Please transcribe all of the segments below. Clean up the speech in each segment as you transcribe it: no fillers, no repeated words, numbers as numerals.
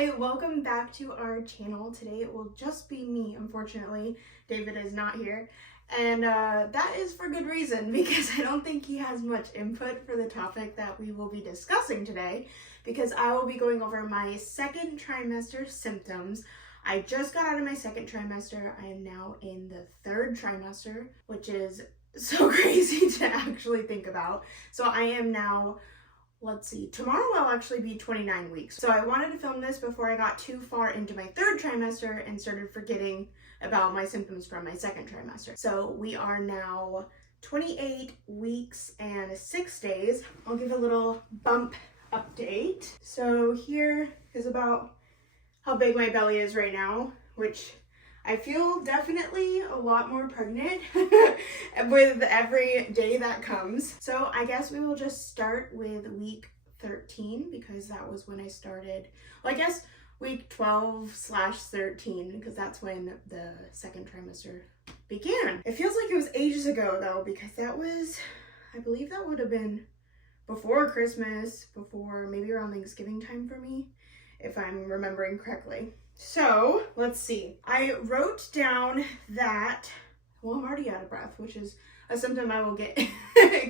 Hi, welcome back to our channel. Today it will just be me, unfortunately. David is not here. And that is for good reason, because I don't think he has much input for the topic that we will be discussing today, because I will be going over my second trimester symptoms. I just got out of my second trimester. I am now in the third trimester, which is so crazy to actually think about. So I am now, let's see, tomorrow I'll actually be 29 weeks. So I wanted to film this before I got too far into my third trimester and started forgetting about my symptoms from my second trimester. So we are now 28 weeks and 6 days. I'll give a little bump update. So here is about how big my belly is right now, which I feel definitely a lot more pregnant with every day that comes. So I guess we will just start with week 13, because that was when I started. Well, I guess week 12/13, because that's when the second trimester began. It feels like it was ages ago though, because that was, I believe that would have been before Christmas, before maybe around Thanksgiving time for me, if I'm remembering correctly. So let's see. I wrote down that, well, I'm already out of breath, which is a symptom I will get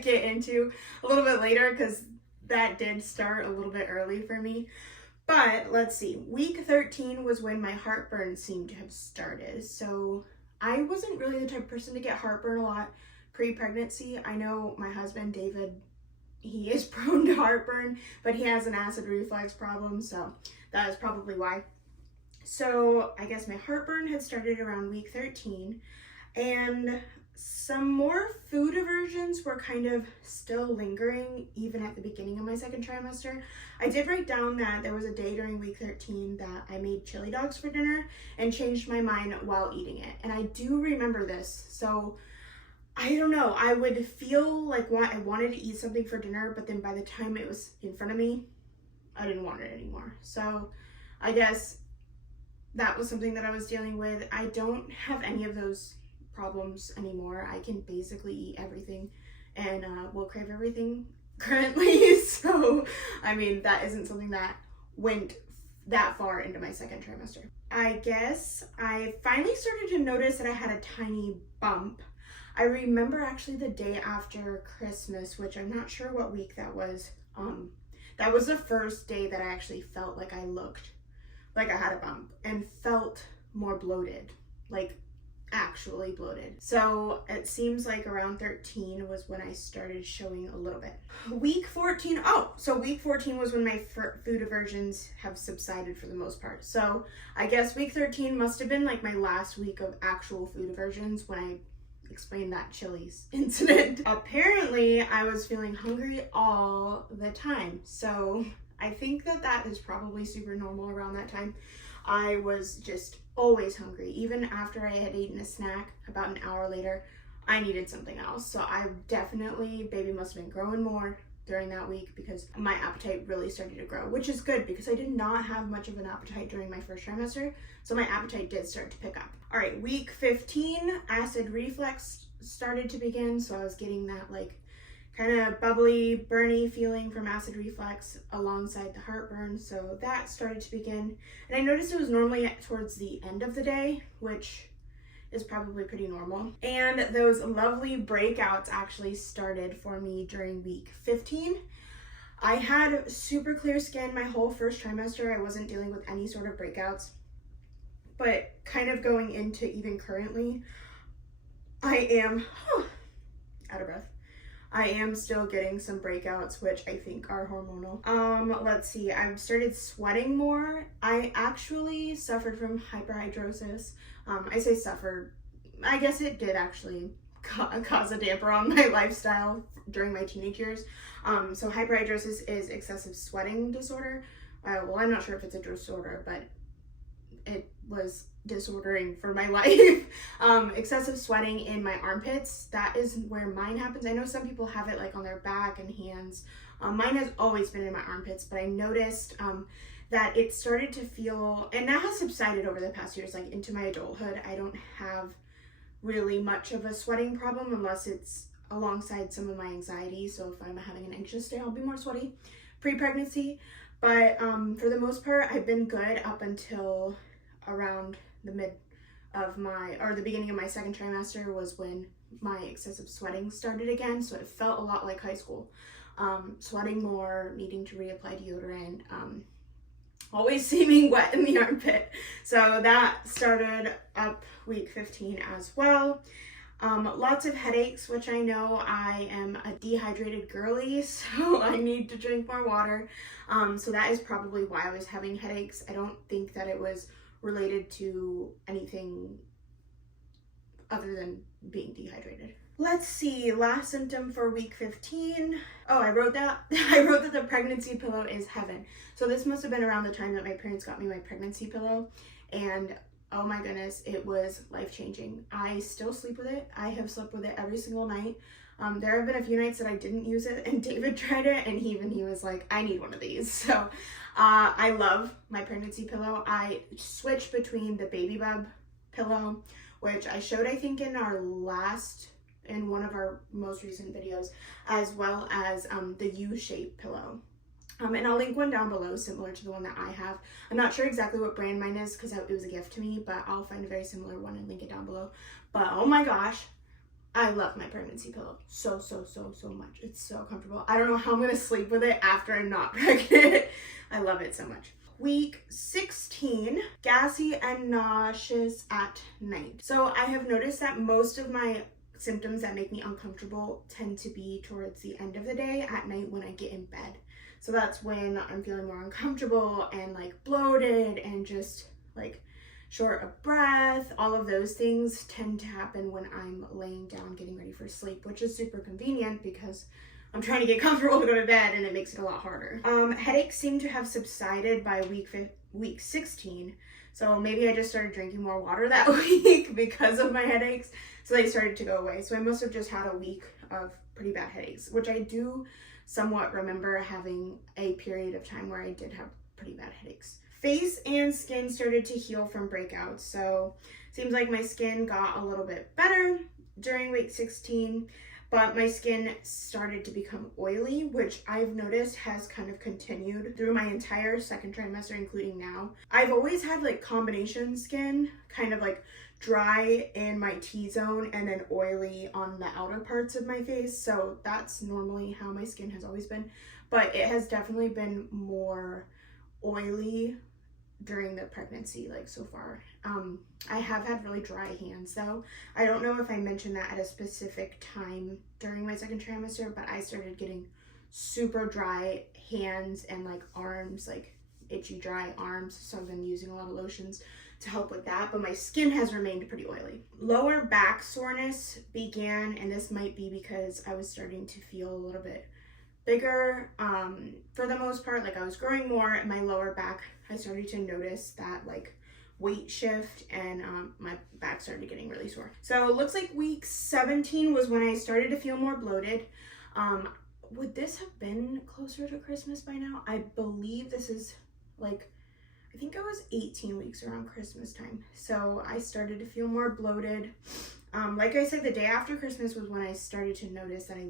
into a little bit later, because that did start a little bit early for me. But let's see. Week 13 was when my heartburn seemed to have started. So I wasn't really the type of person to get heartburn a lot pre-pregnancy. I know my husband, David, he is prone to heartburn, but he has an acid reflux problem, so that is probably why. So I guess my heartburn had started around week 13, and some more food aversions were kind of still lingering even at the beginning of my second trimester. I did write down that there was a day during week 13 that I made chili dogs for dinner and changed my mind while eating it. And I do remember this. So I don't know, I would feel like I wanted to eat something for dinner, but then by the time it was in front of me, I didn't want it anymore. So I guess that was something that I was dealing with. I don't have any of those problems anymore. I can basically eat everything and will crave everything currently. So, I mean, that isn't something that went that far into my second trimester. I guess I finally started to notice that I had a tiny bump. I remember actually the day after Christmas, which I'm not sure what week that was. That was the first day that I actually felt like I looked like I had a bump and felt more bloated, like actually bloated. So it seems like around 13 was when I started showing a little bit. Week 14, so week 14 was when my food aversions have subsided for the most part. So I guess week 13 must have been like my last week of actual food aversions when I explained that Chili's incident. Apparently I was feeling hungry all the time. So I think that is probably super normal around that time. I was just always hungry. Even after I had eaten a snack, about an hour later, I needed something else. So I definitely, baby must have been growing more during that week, because my appetite really started to grow, which is good because I did not have much of an appetite during my first trimester. So my appetite did start to pick up. All right, week 15, acid reflux started to begin. So I was getting that like kind of bubbly, burny feeling from acid reflux alongside the heartburn. So that started to begin. And I noticed it was normally towards the end of the day, which is probably pretty normal. And those lovely breakouts actually started for me during week 15. I had super clear skin my whole first trimester. I wasn't dealing with any sort of breakouts. But kind of going into even currently, I am out of breath. I am still getting some breakouts, which I think are hormonal. Let's see, I've started sweating more. I actually suffered from hyperhidrosis. I say suffered, I guess it did actually cause a damper on my lifestyle during my teenage years. So hyperhidrosis is excessive sweating disorder. Well, I'm not sure if it's a disorder, but it was disordering for my life. Excessive sweating in my armpits, that is where mine happens. I know some people have it like on their back and hands. Mine has always been in my armpits, but I noticed that it started to feel, and that has subsided over the past years, like into my adulthood. I don't have really much of a sweating problem unless it's alongside some of my anxiety. So if I'm having an anxious day, I'll be more sweaty pre-pregnancy. But for the most part, I've been good up until around the beginning of my second trimester was when my excessive sweating started again. So it felt a lot like high school. Sweating more, needing to reapply deodorant, always seeming wet in the armpit. So that started up week 15 as well. Lots of headaches, which I know I am a dehydrated girly, so I need to drink more water. So that is probably why I was having headaches. I don't think that it was related to anything other than being dehydrated. Let's see, last symptom for week 15. Oh, I wrote that the pregnancy pillow is heaven. So this must have been around the time that my parents got me my pregnancy pillow, and oh my goodness, it was life-changing. I still sleep with it. I have slept with it every single night. There have been a few nights that I didn't use it, and David tried it, and he was like, I need one of these. So I love my pregnancy pillow. I switch between the baby bub pillow, which I showed, I think, in one of our most recent videos, as well as the U-shaped pillow. And I'll link one down below similar to the one that I have. I'm not sure exactly what brand mine is because it was a gift to me, but I'll find a very similar one and link it down below. But oh my gosh, I love my pregnancy pillow so much. It's so comfortable. I don't know how I'm gonna sleep with it after I'm not pregnant. I love it so much. Week 16, gassy and nauseous at night. So I have noticed that most of my symptoms that make me uncomfortable tend to be towards the end of the day at night when I get in bed. So that's when I'm feeling more uncomfortable and like bloated and just like short of breath. All of those things tend to happen when I'm laying down getting ready for sleep, which is super convenient because I'm trying to get comfortable to go to bed and it makes it a lot harder. Headaches seem to have subsided by week 16. So maybe I just started drinking more water that week because of my headaches. So they started to go away. So I must have just had a week of pretty bad headaches, which I do somewhat remember having a period of time where I did have pretty bad headaches. Face and skin started to heal from breakouts. So seems like my skin got a little bit better during week 16, but my skin started to become oily, which I've noticed has kind of continued through my entire second trimester, including now. I've always had like combination skin, kind of like dry in my T-zone and then oily on the outer parts of my face. So that's normally how my skin has always been, but it has definitely been more oily during the pregnancy, like so far. I have had really dry hands though. I don't know if I mentioned that at a specific time during my second trimester, but I started getting super dry hands and like arms, like itchy dry arms. So I've been using a lot of lotions to help with that, but my skin has remained pretty oily. Lower back soreness began, and this might be because I was starting to feel a little bit bigger. For the most part, like I was growing more in my lower back. I started to notice that like weight shift, and my back started getting really sore. So it looks like week 17 was when I started to feel more bloated. Would this have been closer to Christmas by now? I believe this is like, I think I was 18 weeks around Christmas time. So I started to feel more bloated. Like I said, the day after Christmas was when I started to notice that I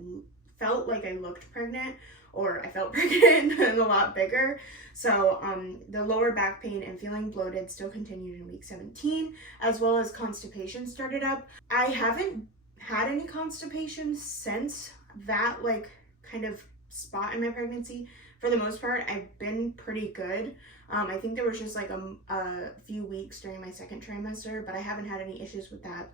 felt like I looked pregnant, or I felt pregnant and a lot bigger. So the lower back pain and feeling bloated still continued in week 17, as well as constipation started up. I haven't had any constipation since that like kind of spot in my pregnancy. For the most part, I've been pretty good. I think there was just like a few weeks during my second trimester, but I haven't had any issues with that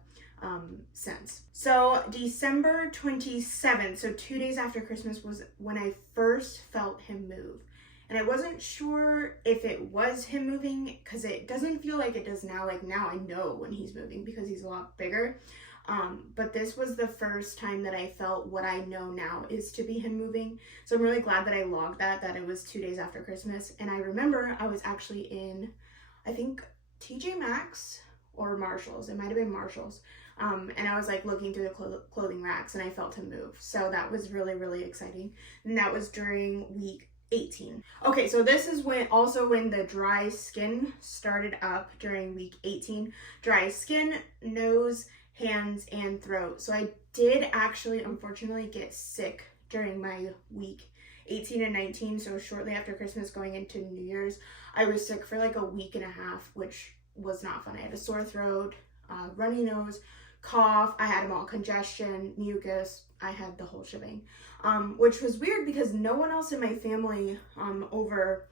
since. So December 27th, so 2 days after Christmas, was when I first felt him move. And I wasn't sure if it was him moving because it doesn't feel like it does now. Like now I know when he's moving because he's a lot bigger. But this was the first time that I felt what I know now is to be him moving. So I'm really glad that I logged that it was 2 days after Christmas. And I remember I was actually in, I think, TJ Maxx or Marshall's. It might have been Marshall's. And I was like looking through the clothing racks and I felt him move. So that was really, really exciting. And that was during week 18. Okay, so this is when the dry skin started up during week 18. Dry skin, nose, hands, and throat. So I did actually, unfortunately, get sick during my week 18 and 19, so shortly after Christmas going into New Year's, I was sick for like a week and a half, which was not fun. I had a sore throat, runny nose, cough, I had them all, congestion, mucus, I had the whole shebang, which was weird because no one else in my family over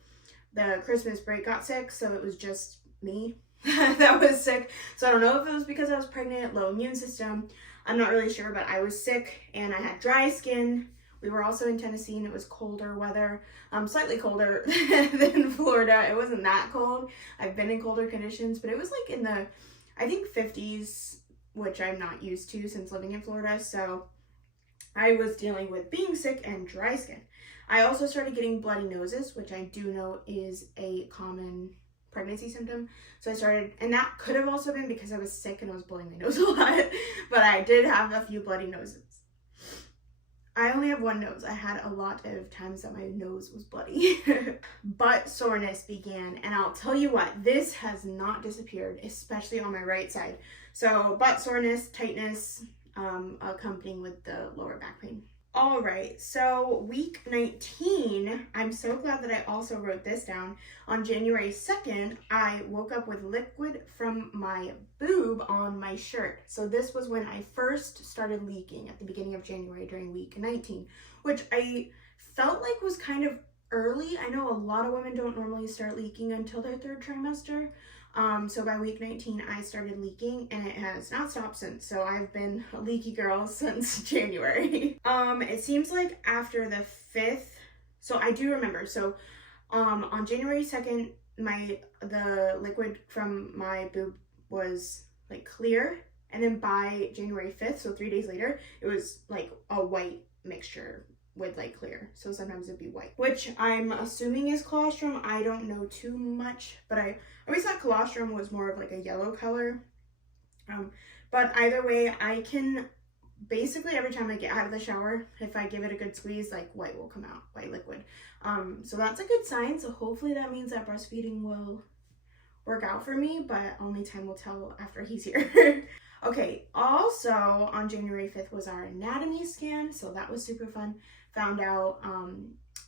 the Christmas break got sick, so it was just me that was sick. So I don't know if it was because I was pregnant, low immune system, I'm not really sure, but I was sick and I had dry skin. We were also in Tennessee and it was colder weather, slightly colder than Florida. It wasn't that cold. I've been in colder conditions, but it was like in the, I think 50s, which I'm not used to since living in Florida. So I was dealing with being sick and dry skin. I also started getting bloody noses, which I do know is a common pregnancy symptom. So I started, and that could have also been because I was sick and I was blowing my nose a lot, but I did have a few bloody noses. I only have one nose. I had a lot of times that my nose was bloody. Butt soreness began, and I'll tell you what, this has not disappeared, especially on my right side. So butt soreness, tightness, accompanying with the lower back pain. All right, so week 19, I'm so glad that I also wrote this down. On January 2nd, I woke up with liquid from my boob on my shirt. So this was when I first started leaking at the beginning of January during week 19, which I felt like was kind of early. I know a lot of women don't normally start leaking until their third trimester. So by week 19, I started leaking and it has not stopped since. So I've been a leaky girl since January. It seems like after the 5th, so I do remember. So, on January 2nd, the liquid from my boob was like clear. And then by January 5th, so 3 days later, it was like a white mixture with like clear, so sometimes it'd be white, which I'm assuming is colostrum. I don't know too much, but I always thought colostrum was more of like a yellow color. But either way, I can basically every time I get out of the shower, if I give it a good squeeze, like white will come out, white liquid. So that's a good sign. So hopefully that means that breastfeeding will work out for me, but only time will tell after he's here. Okay, also on January 5th was our anatomy scan, so that was super fun. Found out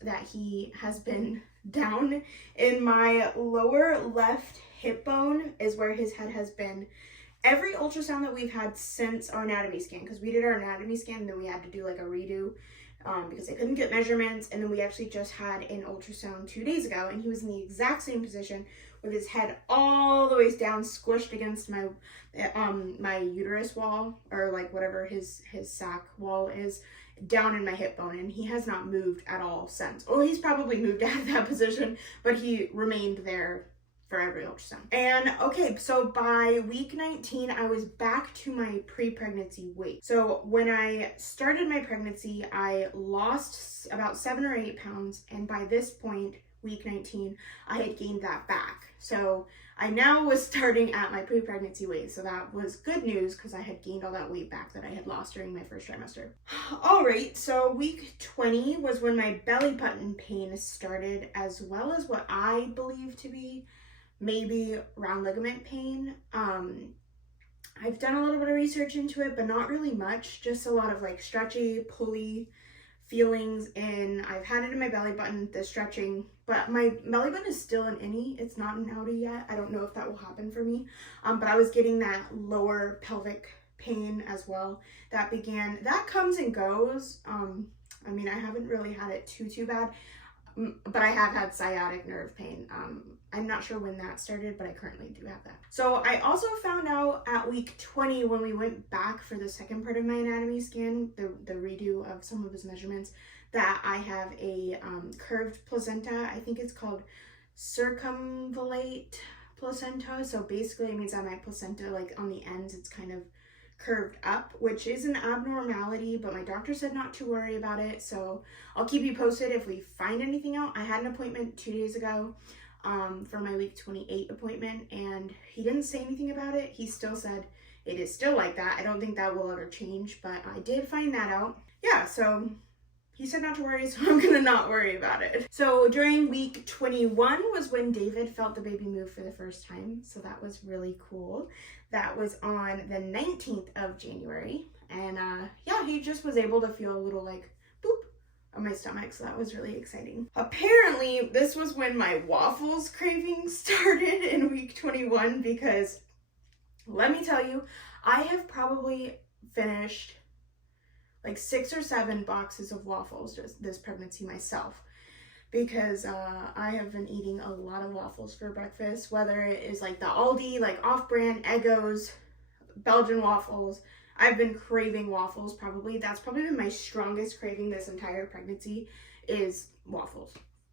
that he has been down in my lower left hip bone is where his head has been. Every ultrasound that we've had since our anatomy scan, because we did our anatomy scan and then we had to do like a redo because they couldn't get measurements, and then we actually just had an ultrasound 2 days ago and he was in the exact same position with his head all the way down, squished against my my uterus wall, or like whatever his sac wall is, down in my hip bone, and he has not moved at all since. Oh, he's probably moved out of that position, but he remained there for every ultrasound. And okay, so by week 19, I was back to my pre-pregnancy weight. So when I started my pregnancy, I lost about 7 or 8 pounds, and by this point, week 19, I had gained that back. So I now was starting at my pre-pregnancy weight, so that was good news because I had gained all that weight back that I had lost during my first trimester. All right, so week 20 was when my belly button pain started, as well as what I believe to be maybe round ligament pain. I've done a little bit of research into it, but not really much, just a lot of like stretchy, pulley feelings, and I've had it in my belly button, the stretching, but my belly button is still an innie. It's not an outie yet. I don't know if that will happen for me, but I was getting that lower pelvic pain as well. That comes and goes. I mean, I haven't really had it too bad, but I have had sciatic nerve pain. I'm not sure when that started, but I currently do have that. So I also found out at week 20 when we went back for the second part of my anatomy scan, the redo of some of his measurements, that I have a curved placenta. I think it's called circumvallate placenta. So basically it means that my placenta, like on the ends, it's kind of curved up, which is an abnormality, but my doctor said not to worry about it. So I'll keep you posted if we find anything out. I had an appointment 2 days ago for my week 28 appointment, and he didn't say anything about it. He still said it is still like that. I don't think that will ever change, but I did find that out. Yeah, so he said not to worry, so I'm gonna not worry about it. So during week 21 was when David felt the baby move for the first time, so that was really cool. That was on the 19th of January, and yeah, he just was able to feel a little like boop of my stomach, so that was really exciting. Apparently, this was when my waffles craving started in week 21, because let me tell you, I have probably finished like 6 or 7 boxes of waffles just this pregnancy myself, because I have been eating a lot of waffles for breakfast, whether it is like the Aldi, like off-brand Eggos, Belgian waffles. I've been craving waffles probably. That's probably been my strongest craving this entire pregnancy, is waffles.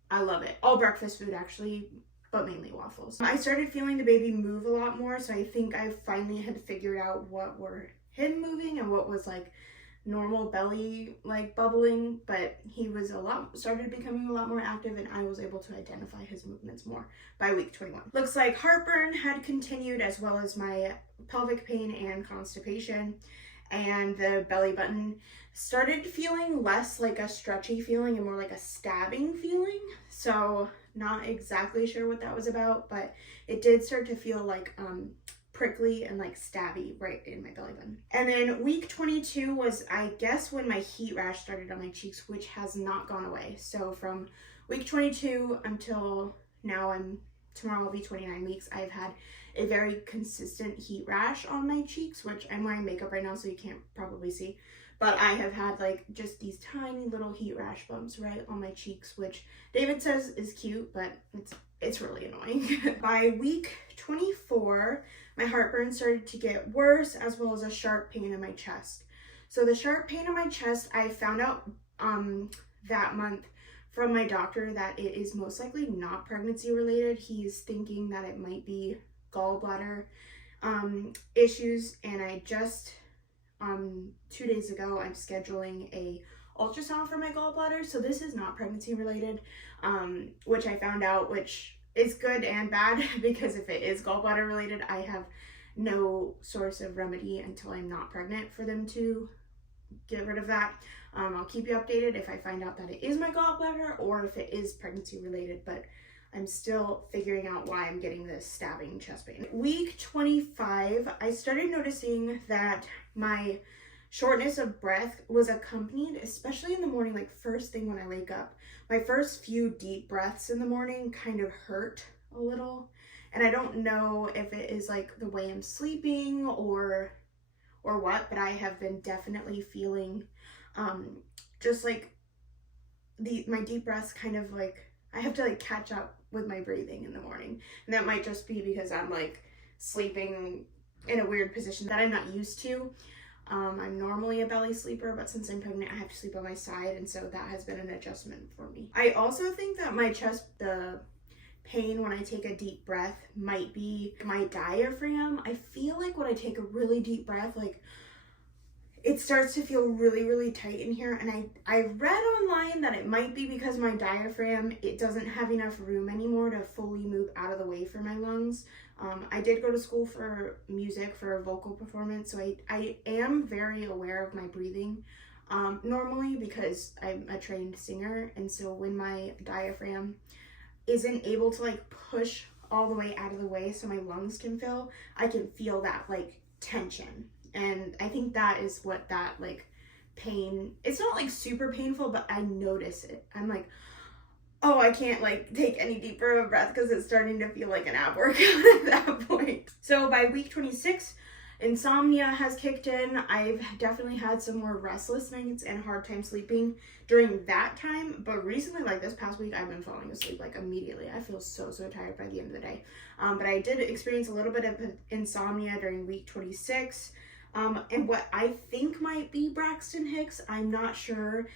I love it. All breakfast food actually, but mainly waffles. I started feeling the baby move a lot more, so I think I finally had figured out what were him moving and what was like normal belly like bubbling, but he was started becoming a lot more active, and I was able to identify his movements more by week 21. Looks like heartburn had continued, as well as my pelvic pain and constipation, and the belly button started feeling less like a stretchy feeling and more like a stabbing feeling. So not exactly sure what that was about, but it did start to feel like prickly and like stabby right in my belly button. And then week 22 was, I guess, when my heat rash started on my cheeks, which has not gone away. So from week 22 until now, tomorrow will be 29 weeks, I've had a very consistent heat rash on my cheeks, which I'm wearing makeup right now, so you can't probably see, but I have had like just these tiny little heat rash bumps right on my cheeks, which David says is cute, but it's really annoying. By week 24, my heartburn started to get worse, as well as a sharp pain in my chest. So the sharp pain in my chest, I found out that month from my doctor that it is most likely not pregnancy related. He's thinking that it might be gallbladder issues, and I just 2 days ago I'm scheduling a ultrasound for my gallbladder, so this is not pregnancy related, which I found out, which is good and bad, because if it is gallbladder related, I have no source of remedy until I'm not pregnant for them to get rid of that. I'll keep you updated if I find out that it is my gallbladder or if it is pregnancy related, but I'm still figuring out why I'm getting this stabbing chest pain. Week 25, I started noticing that my shortness of breath was accompanied, especially in the morning, like first thing when I wake up. My first few deep breaths in the morning kind of hurt a little, and I don't know if it is like the way I'm sleeping or what, but I have been definitely feeling just like my deep breaths kind of like, I have to like catch up with my breathing in the morning. And that might just be because I'm like sleeping in a weird position that I'm not used to. I'm normally a belly sleeper, but since I'm pregnant, I have to sleep on my side, and so that has been an adjustment for me. I also think that my chest, the pain when I take a deep breath might be my diaphragm. I feel like when I take a really deep breath, like it starts to feel really, really tight in here. And I read online that it might be because my diaphragm, it doesn't have enough room anymore to fully move out of the way for my lungs. I did go to school for music, for a vocal performance, so I am very aware of my breathing normally, because I'm a trained singer. And so when my diaphragm isn't able to like push all the way out of the way so my lungs can fill, I can feel that like tension. And I think that is what that like pain, it's not like super painful, but I notice it. I'm like, oh, I can't like take any deeper of a breath because it's starting to feel like an ab workout at that point. So by week 26, insomnia has kicked in. I've definitely had some more restless nights and hard time sleeping during that time. But recently, like this past week, I've been falling asleep like immediately. I feel so tired by the end of the day. But I did experience a little bit of insomnia during week 26. And what I think might be Braxton Hicks, I'm not sure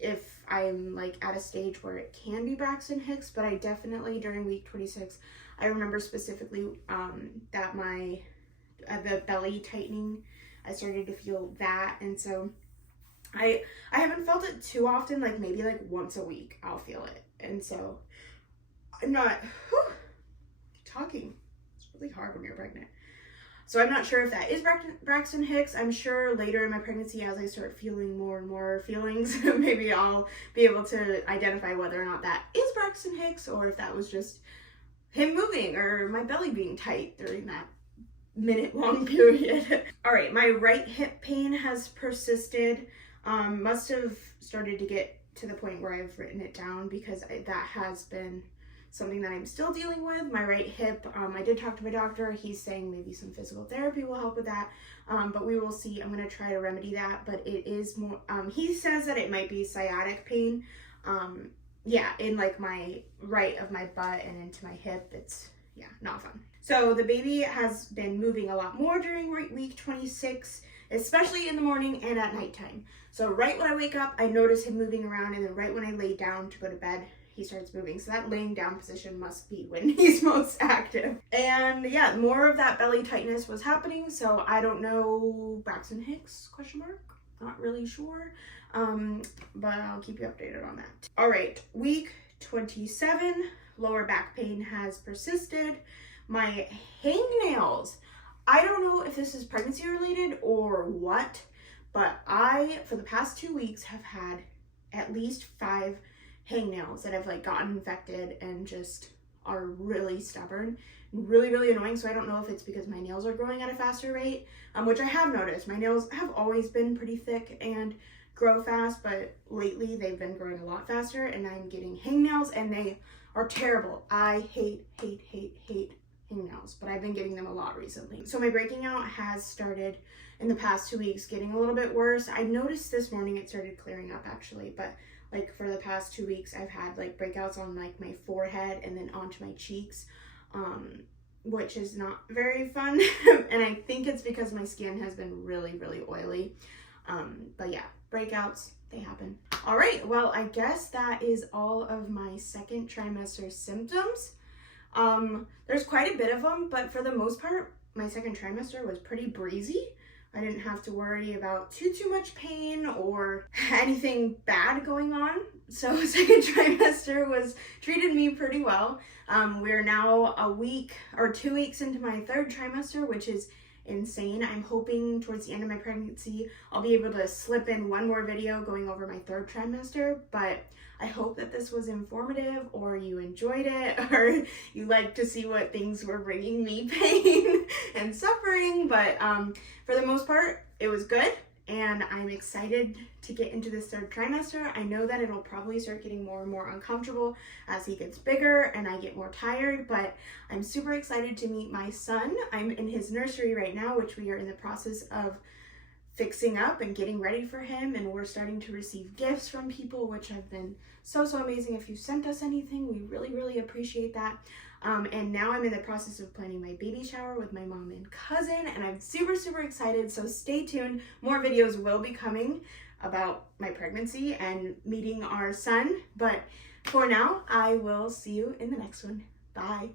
if I'm like at a stage where it can be Braxton Hicks, but I definitely during week 26, I remember specifically that the belly tightening, I started to feel that. And so I haven't felt it too often, like maybe like once a week I'll feel it. And so I'm not talking. It's really hard when you're pregnant. So I'm not sure if that is Braxton Hicks. I'm sure later in my pregnancy, as I start feeling more and more feelings, maybe I'll be able to identify whether or not that is Braxton Hicks, or if that was just him moving or my belly being tight during that minute-long period. All right, my right hip pain has persisted. Must have started to get to the point where I've written it down because that has been something that I'm still dealing with. My right hip, I did talk to my doctor. He's saying maybe some physical therapy will help with that, but we will see. I'm going to try to remedy that, but it is more, he says that it might be sciatic pain. Yeah, in like my right of my butt and into my hip. It's, yeah, not fun. So the baby has been moving a lot more during week 26, especially in the morning and at nighttime. So right when I wake up, I notice him moving around, and then right when I lay down to go to bed, he starts moving. So that laying down position must be when he's most active. And yeah, more of that belly tightness was happening. So I don't know, Braxton Hicks, question mark? Not really sure. But I'll keep you updated on that. All right, week 27, lower back pain has persisted. My hangnails, I don't know if this is pregnancy related or what, but I, for the past 2 weeks, have had at least 5 hangnails that have like gotten infected and just are really stubborn and really, really annoying. So I don't know if it's because my nails are growing at a faster rate, which I have noticed. My nails have always been pretty thick and grow fast, but lately they've been growing a lot faster, and I'm getting hangnails and they are terrible. I hate hangnails, but I've been getting them a lot recently. So my breaking out has started in the past 2 weeks, getting a little bit worse. I noticed this morning it started clearing up actually, but like for the past 2 weeks I've had like breakouts on like my forehead and then onto my cheeks, which is not very fun. And I think it's because my skin has been really, really oily. But yeah, breakouts, they happen. All right, well, I guess that is all of my second trimester symptoms. There's quite a bit of them, but for the most part, my second trimester was pretty breezy. I didn't have to worry about too much pain or anything bad going on. So second trimester was treated me pretty well. We're now a week or 2 weeks into my third trimester, which is insane. I'm hoping towards the end of my pregnancy, I'll be able to slip in one more video going over my third trimester, but I hope that this was informative, or you enjoyed it, or you like to see what things were bringing me pain and suffering. But for the most part, it was good, and I'm excited to get into this third trimester. I know that it'll probably start getting more and more uncomfortable as he gets bigger and I get more tired, but I'm super excited to meet my son. I'm in his nursery right now, which we are in the process of fixing up and getting ready for him, and we're starting to receive gifts from people, which have been so amazing. If you sent us anything, we really appreciate that. And now I'm in the process of planning my baby shower with my mom and cousin, and I'm super excited. So stay tuned. More videos will be coming about my pregnancy and meeting our son, but for now, I will see you in the next one. Bye.